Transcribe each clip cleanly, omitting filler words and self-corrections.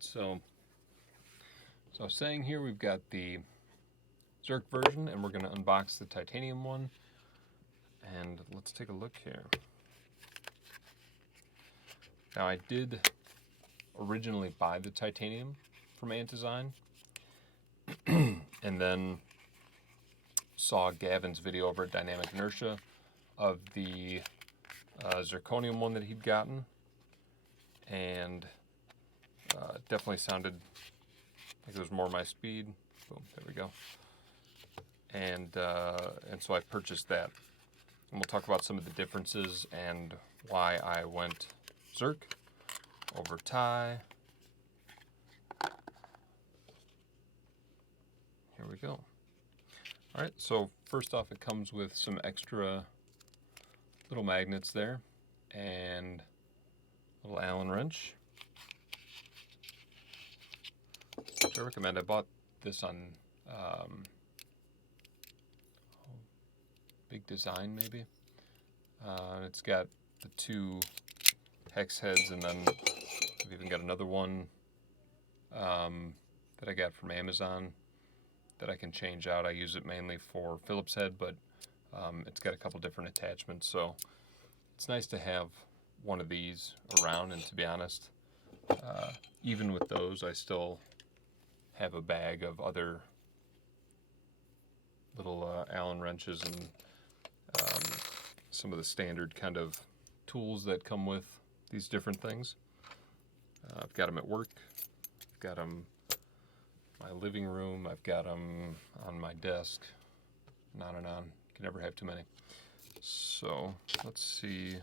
Alright, so I was saying here we've got the zirc version, and we're going to unbox the titanium one. And let's take a look here. Now, I did originally buy the titanium from AntDesign, and then saw Gavin's video over at Dynamic Inertia of the zirconium one that he'd gotten, and definitely sounded like it was more my speed. Boom, there we go. And so I purchased that. And we'll talk about some of the differences and why I went zirc over Ti. Here we go. All right, so first off, it comes with some extra little magnets there and a little Allen wrench, which I recommend. I bought this on Big Design, maybe. It's got the two hex heads, and then I've even got another one that I got from Amazon that I can change out. I use it mainly for Phillips head, but it's got a couple different attachments, so it's nice to have one of these around. And to be honest, even with those, I still have a bag of other little Allen wrenches and some of the standard kind of tools that come with these different things. I've got them at work, I've got them in my living room, I've got them on my desk, and on and on. You can never have too many. So let's see.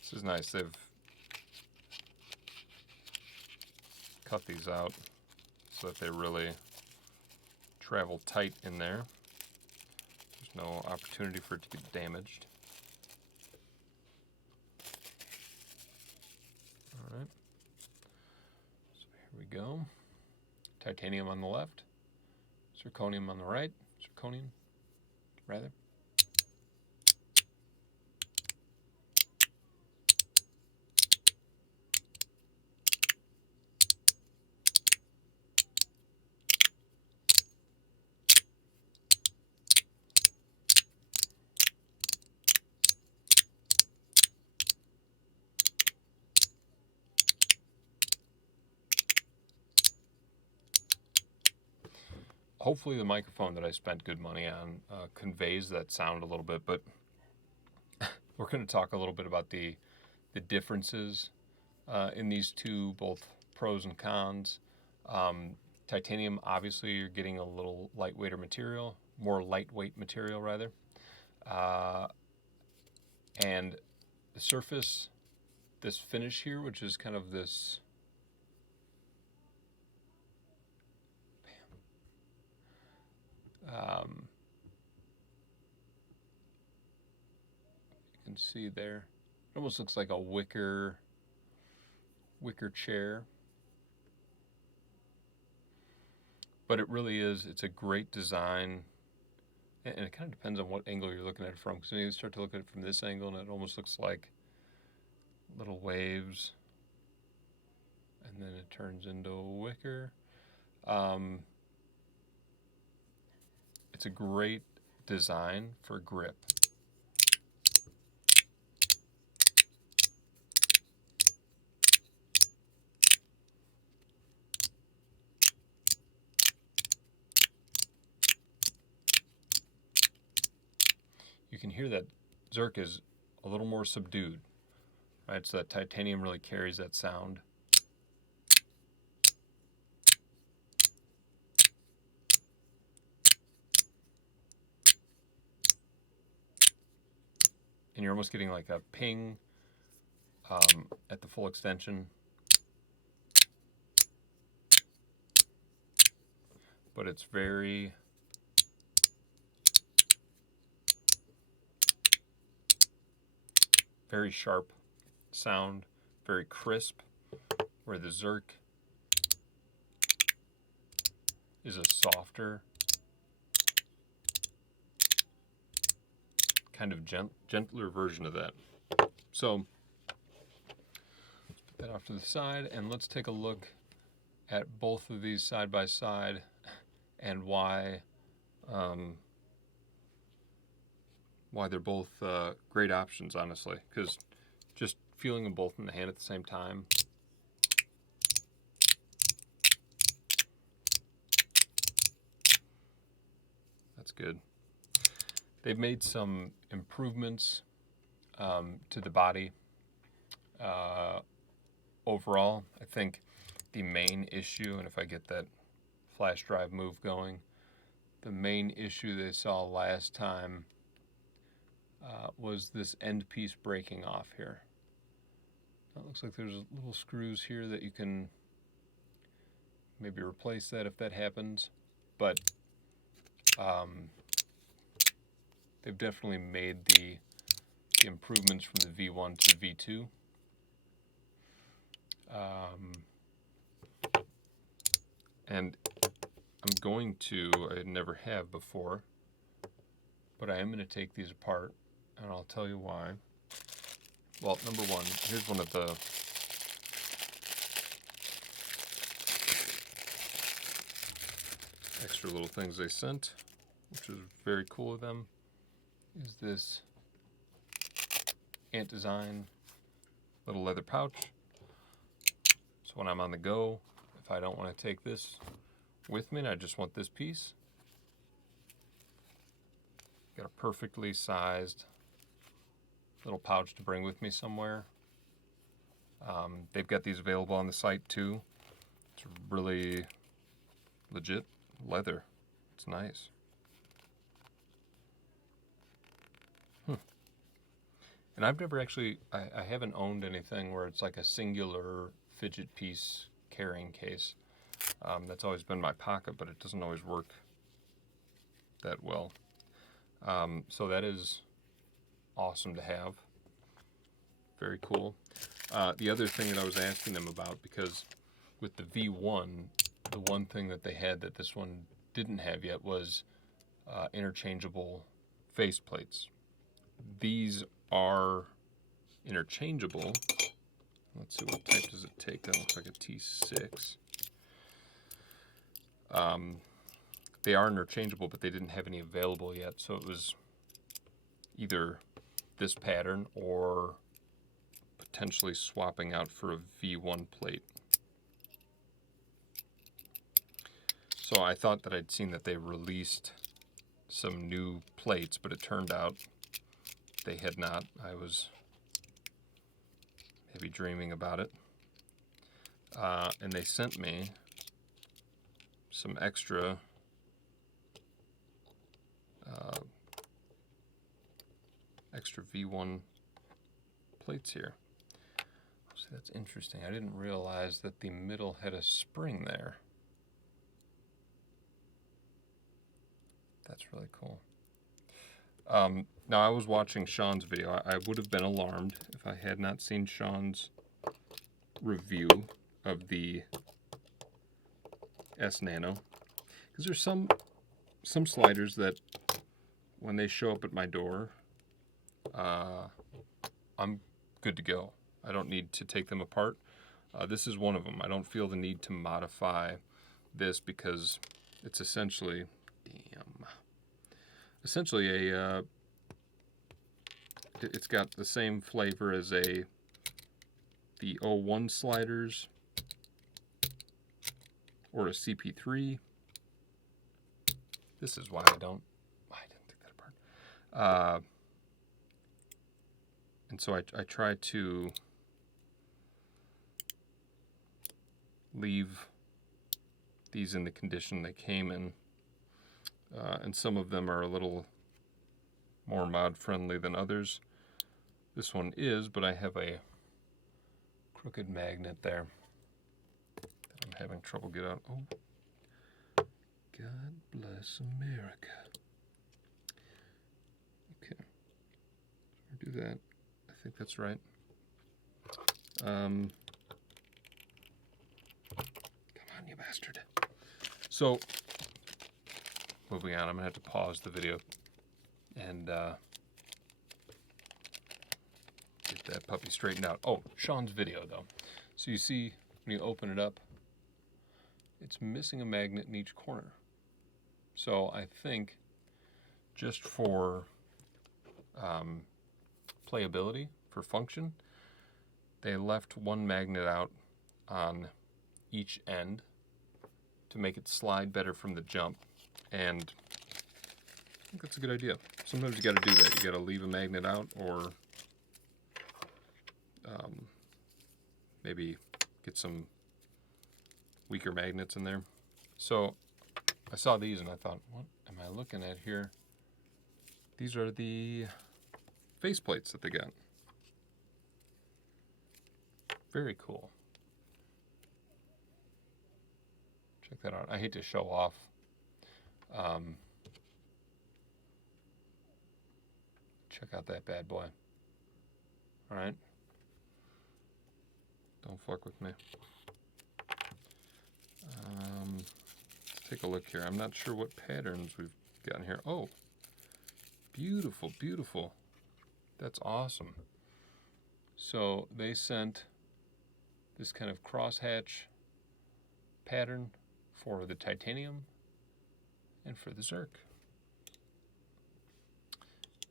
This is nice. They've cut these out so that they really travel tight in there. There's no opportunity for it to get damaged. All right. So here we go. Titanium on the left, zirconium on the right. Zirconium, rather. Hopefully the microphone that I spent good money on conveys that sound a little bit, but we're going to talk a little bit about the differences in these two, both pros and cons. Titanium, obviously, you're getting a little lightweighter material, more lightweight material, rather. And the surface, this finish here, which is kind of this you can see there, it almost looks like a wicker chair, but it really is. It's a great design, and it kind of depends on what angle you're looking at it from, because when you start to look at it from this angle, and it almost looks like little waves, and then it turns into a wicker. It's a great design for grip. You can hear that zirc is a little more subdued, right? So that titanium really carries that sound. And you're almost getting like a ping at the full extension. But it's very sharp sound, very crisp, where the zirc is a softer, kind of gentler version of that. So Put that off to the side, and let's take a look at both of these side by side and why they're both great options, honestly, because just feeling them both in the hand at the same time. That's good. They've made some improvements to the body. Overall, I think the main issue, and if I get that flash drive move going, the main issue they saw last time was this end piece breaking off here. It looks like there's little screws here that you can maybe replace that if that happens, but they've definitely made the improvements from the V1 to the V2. And I'm going to, I never have before, but I am going to take these apart, and I'll tell you why. Well, number one, here's one of the extra little things they sent, which is very cool of them, is this AntDesign little leather pouch. So when I'm on the go, if I don't want to take this with me and I just want this piece, got a perfectly sized little pouch to bring with me somewhere. They've got these available on the site too. It's really legit leather. It's nice. And I've never actually, I haven't owned anything where it's like a singular fidget piece carrying case. That's always been my pocket, but it doesn't always work that well. So that is awesome to have. Very cool. The other thing that I was asking them about, because with the V1, the one thing that they had that this one didn't have yet was interchangeable faceplates. These are interchangeable. Let's see, what type does it take? That looks like a T6. They are interchangeable, but they didn't have any available yet, so it was either this pattern or potentially swapping out for a V1 plate. So I thought that I'd seen that they released some new plates, but it turned out they had not. I was maybe dreaming about it. And they sent me some extra V1 plates here. See, that's interesting. I didn't realize that the middle had a spring there. That's really cool. Now, I was watching Sean's video. I would have been alarmed if I had not seen Sean's review of the S-Nano. Because there's some sliders that, when they show up at my door, I'm good to go. I don't need to take them apart. This is one of them. I don't feel the need to modify this because it's essentially, it's got the same flavor as the 01 sliders or a CP3. This is why I didn't take that apart. And so I try to leave these in the condition they came in. And some of them are a little more mod friendly than others. This one is, but I have a crooked magnet there that I'm having trouble get out. Oh, God bless America. Okay, do that. I think that's right. Come on, you bastard. So, moving on, I'm gonna have to pause the video and get that puppy straightened out. Oh, Sean's video though. So you see, when you open it up, it's missing a magnet in each corner. So I think just for playability, for function, they left one magnet out on each end to make it slide better from the jump. And I think that's a good idea. Sometimes you got to do that. You got to leave a magnet out, or maybe get some weaker magnets in there. So I saw these and I thought, what am I looking at here? These are the face plates that they got. Very cool. Check that out. I hate to show off. Check out that bad boy. All right. Don't fuck with me. Let's take a look here. I'm not sure what patterns we've gotten here. Oh, beautiful, beautiful. That's awesome. So they sent this kind of crosshatch pattern for the titanium and for the zirc.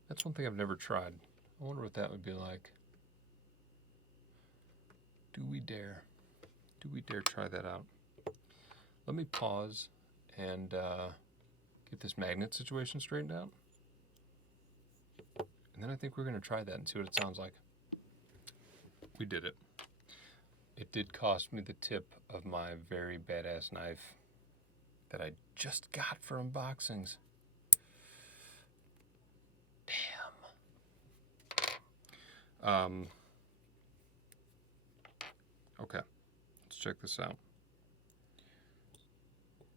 That's one thing I've never tried. I wonder what that would be like. Do we dare? Do we dare try that out? Let me pause and get this magnet situation straightened out. And then I think we're going to try that and see what it sounds like. We did it. It did cost me the tip of my very badass knife that I just got for unboxings. Damn. Okay, let's check this out.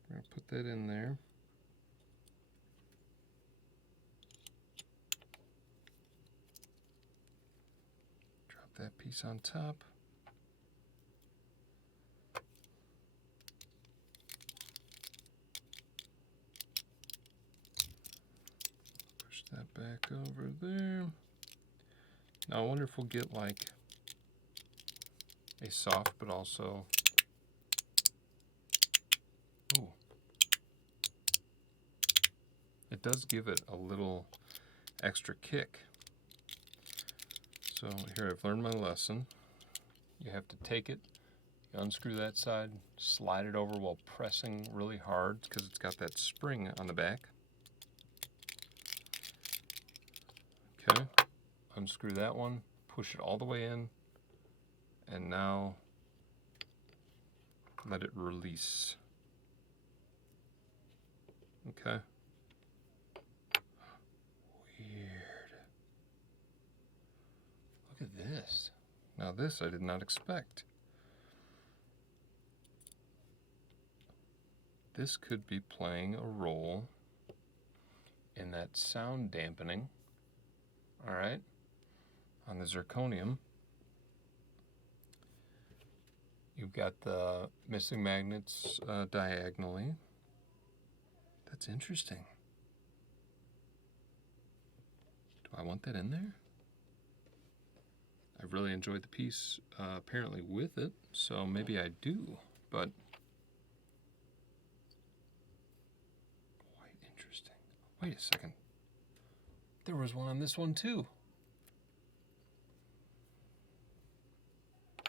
We're going to put that in there. Drop that piece on top. Push that back over there. Now I wonder if we'll get like a soft but also, ooh, it does give it a little extra kick. So here, I've learned my lesson. You have to take it, you unscrew that side, slide it over while pressing really hard because it's got that spring on the back. Okay, unscrew that one, push it all the way in, and now let it release. Okay. Weird. Look at this. Now this I did not expect. This could be playing a role in that sound dampening, all right, on the zirconium. You've got the missing magnets diagonally. That's interesting. Do I want that in there? I really enjoyed the piece apparently with it, so maybe I do, but quite interesting. Wait a second. There was one on this one too.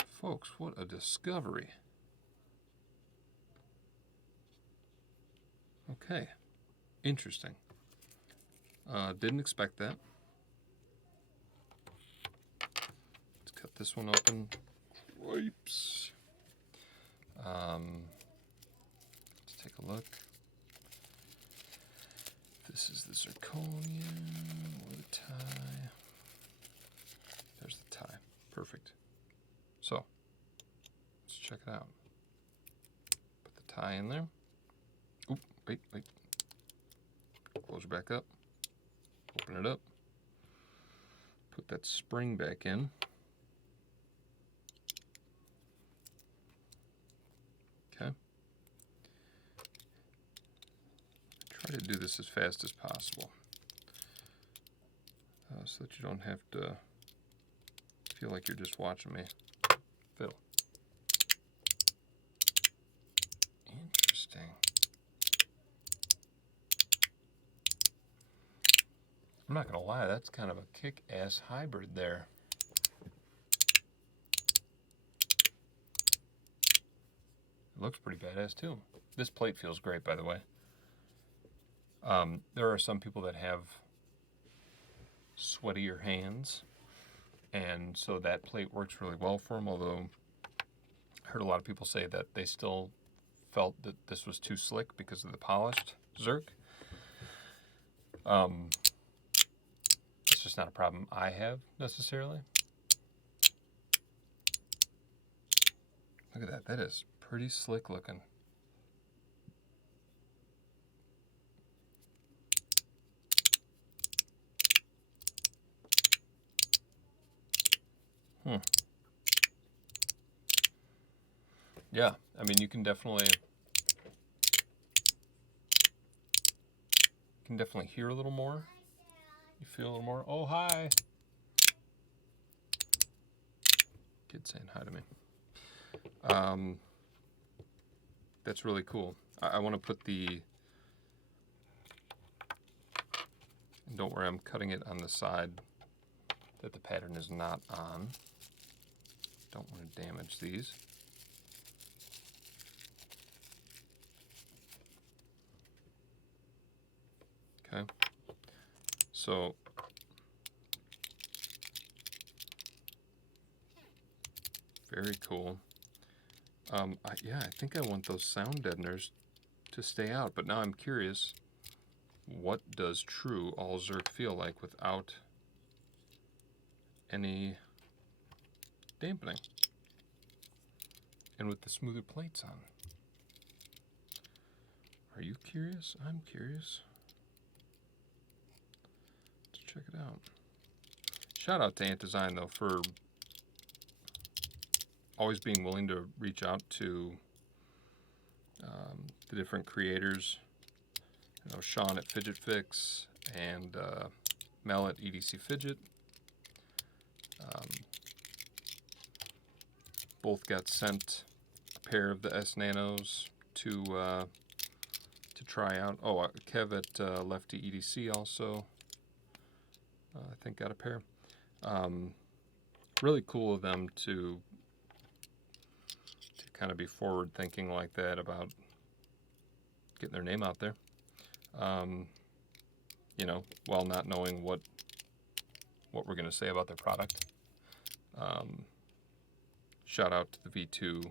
Folks, what a discovery. Okay, interesting. Didn't expect that. Let's cut this one open. Cripes. Let's take a look. This is the zirconium or the tie. There's the tie. Perfect. So, let's check it out. Put the tie in there. Oop, wait. Close it back up. Open it up. Put that spring back in. Okay. Try to do this as fast as possible so that you don't have to feel like you're just watching me fiddle. I'm not gonna lie, that's kind of a kick-ass hybrid there. It looks pretty badass too. This plate feels great, by the way. There are some people that have sweatier hands, and so that plate works really well for them, although I heard a lot of people say that they still felt that this was too slick because of the polished zirc. It's just not a problem I have necessarily. Look at that. That is pretty slick looking. Yeah, I mean, you can definitely hear a little more. You feel a little more. Oh, hi. Kid saying hi to me. That's really cool. I want to put the, and don't worry, I'm cutting it on the side that the pattern is not on. Don't want to damage these. Okay, so very cool. Yeah, I think I want those sound deadeners to stay out, but now I'm curious, what does true all zirc feel like without any dampening and with the smoother plates on? Are you curious? I'm curious. Let's check it out. Shout out to AntDesign though for always being willing to reach out to the different creators. You know, Sean at Fidget Fix and Mel at EDC Fidget. Both got sent a pair of the S-Nanos to try out. Oh, Kev at Lefty EDC also, I think, got a pair. Really cool of them to kind of be forward thinking like that about getting their name out there. You know, while not knowing what we're going to say about their product. Shout out to the V2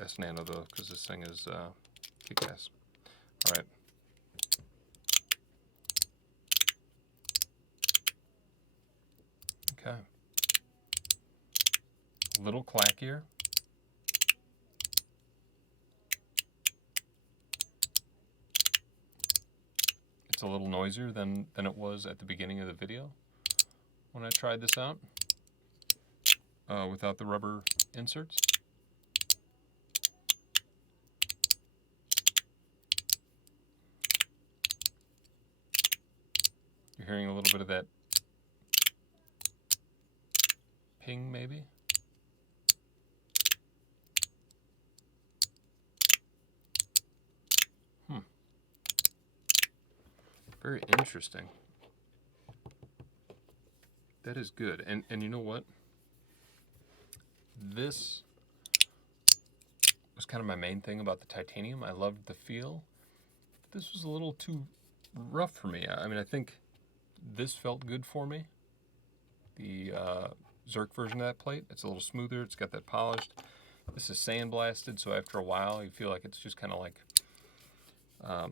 S-Nano though, because this thing is kick-ass. All right. Okay. A little clackier. It's a little noisier than it was at the beginning of the video when I tried this out without the rubber inserts. You're hearing a little bit of that ping maybe. Very interesting. That is good. And you know what? This was kind of my main thing about the titanium. I loved the feel. This was a little too rough for me. I mean, I think this felt good for me. The zirc version of that plate, it's a little smoother. It's got that polished. This is sandblasted, so after a while, you feel like it's just kind of like, I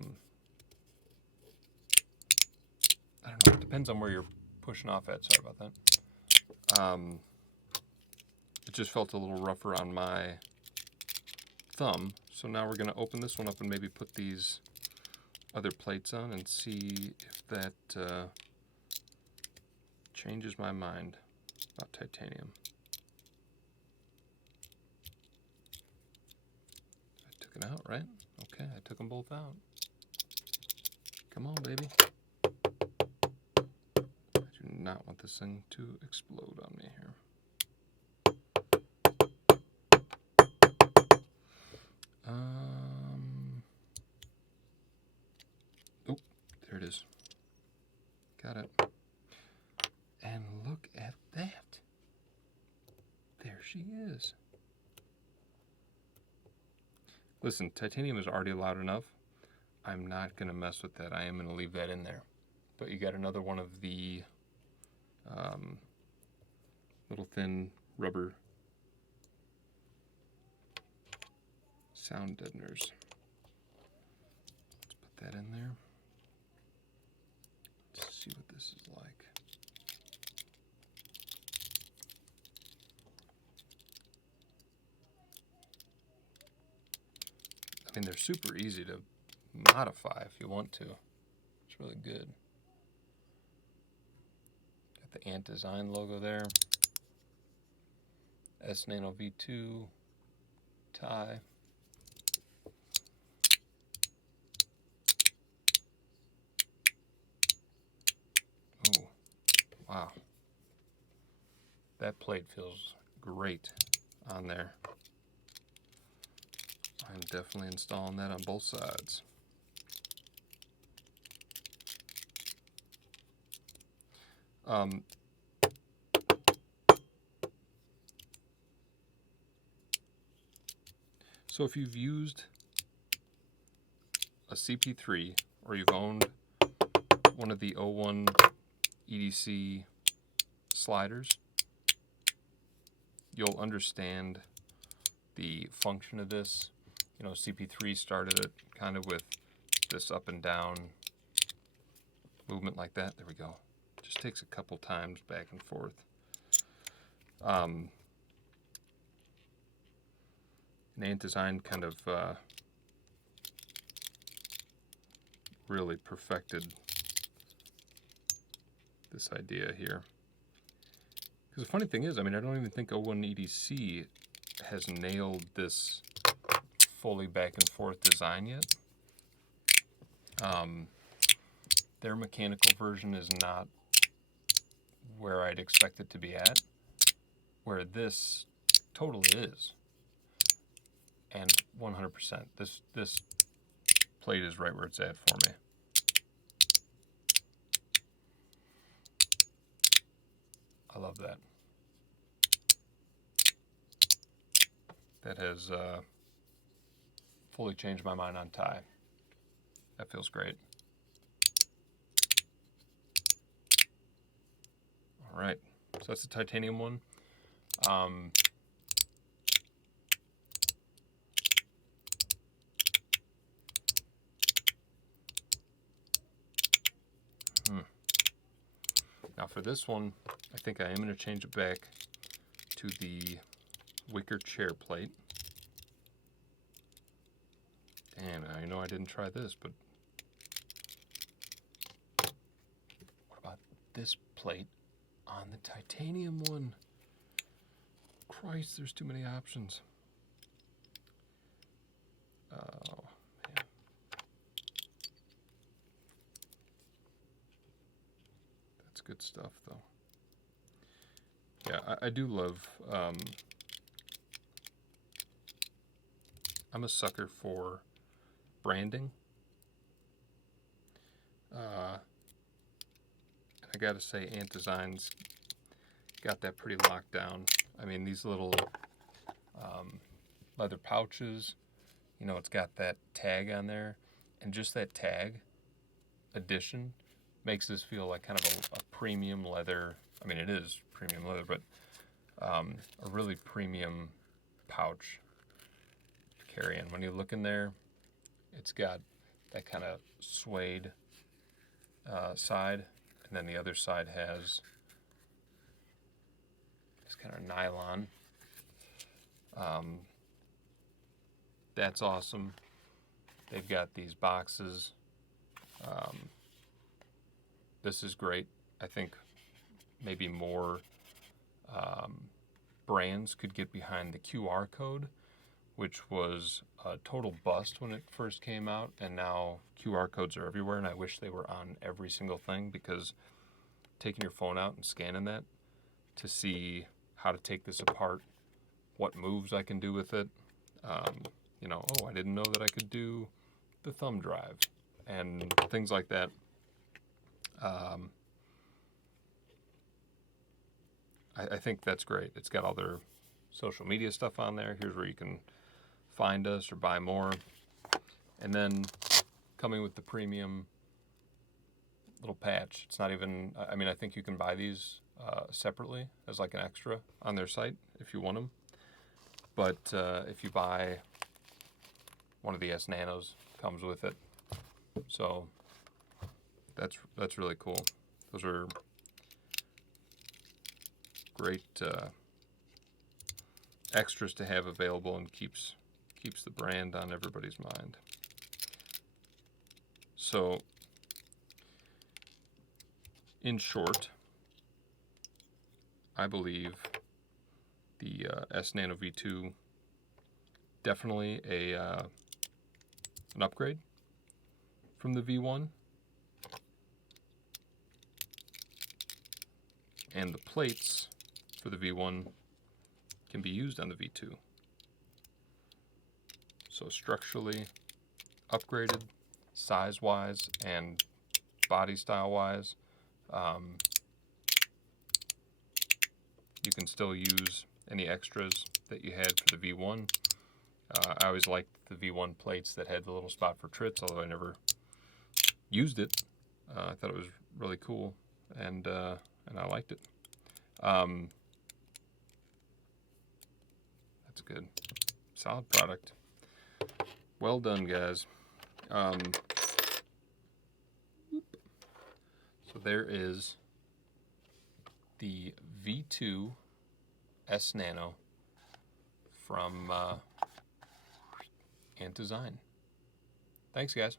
don't know. It depends on where you're pushing off at. Sorry about that. It just felt a little rougher on my thumb. So now we're going to open this one up and maybe put these other plates on and see if that changes my mind about titanium. I took it out, right? Okay, I took them both out. Come on, baby. I do not want this thing to explode on me here. Oh, there it is. Got it. she is. Listen, titanium is already loud enough. I'm not going to mess with that. I am going to leave that in there. But you got another one of the little thin rubber sound deadeners. Let's put that in there. Let's see what this is like. I mean, they're super easy to modify if you want to. It's really good. Got the AntDesign logo there. S-Nano V2 tie. Oh, wow. That plate feels great on there. I'm definitely installing that on both sides. So if you've used a CP3 or you've owned one of the 01 EDC sliders, you'll understand the function of this. You know, CP3 started it kind of with this up and down movement like that. There we go. Just takes a couple times back and forth. And AntDesign kind of really perfected this idea here. Because the funny thing is, I mean, I don't even think 01 EDC has nailed this fully back and forth design yet. Their mechanical version is not where I'd expect it to be at, where this totally is. And 100%, this plate is right where it's at for me. I love that. That has fully changed my mind on tie. That feels great. All right, so that's the titanium one. Now for this one, I think I am going to change it back to the wicker chair plate. And I know I didn't try this, but what about this plate on the titanium one? Christ, there's too many options. Oh, man. That's good stuff, though. Yeah, I do love... I'm a sucker for branding. I gotta say, AntDesign's got that pretty locked down. I mean, these little leather pouches, you know, it's got that tag on there, and just that tag addition makes this feel like kind of a premium leather. I mean, it is premium leather, but a really premium pouch to carry in. When you look in there, it's got that kind of suede side, and then the other side has this kind of nylon. That's awesome. They've got these boxes. This is great. I think maybe more brands could get behind the QR code, which was a total bust when it first came out, and now QR codes are everywhere, and I wish they were on every single thing, because taking your phone out and scanning that to see how to take this apart, what moves I can do with it, you know, oh, I didn't know that I could do the thumb drive, and things like that. I think that's great. It's got all their social media stuff on there. Here's where you can find us or buy more. And then coming with the premium little patch. It's not even, I mean, I think you can buy these separately as like an extra on their site if you want them. But if you buy one of the S-Nanos, comes with it. So that's really cool. Those are great extras to have available, and keeps the brand on everybody's mind. So in short, I believe the S-Nano V2 definitely an upgrade from the V1, and the plates for the V1 can be used on the V2. So structurally upgraded, size-wise and body style-wise. You can still use any extras that you had for the V1. I always liked the V1 plates that had the little spot for trits, although I never used it. I thought it was really cool, and I liked it. That's good. Solid product. Well done, guys. So there is the V2 S-Nano from AntDesign. Thanks, guys.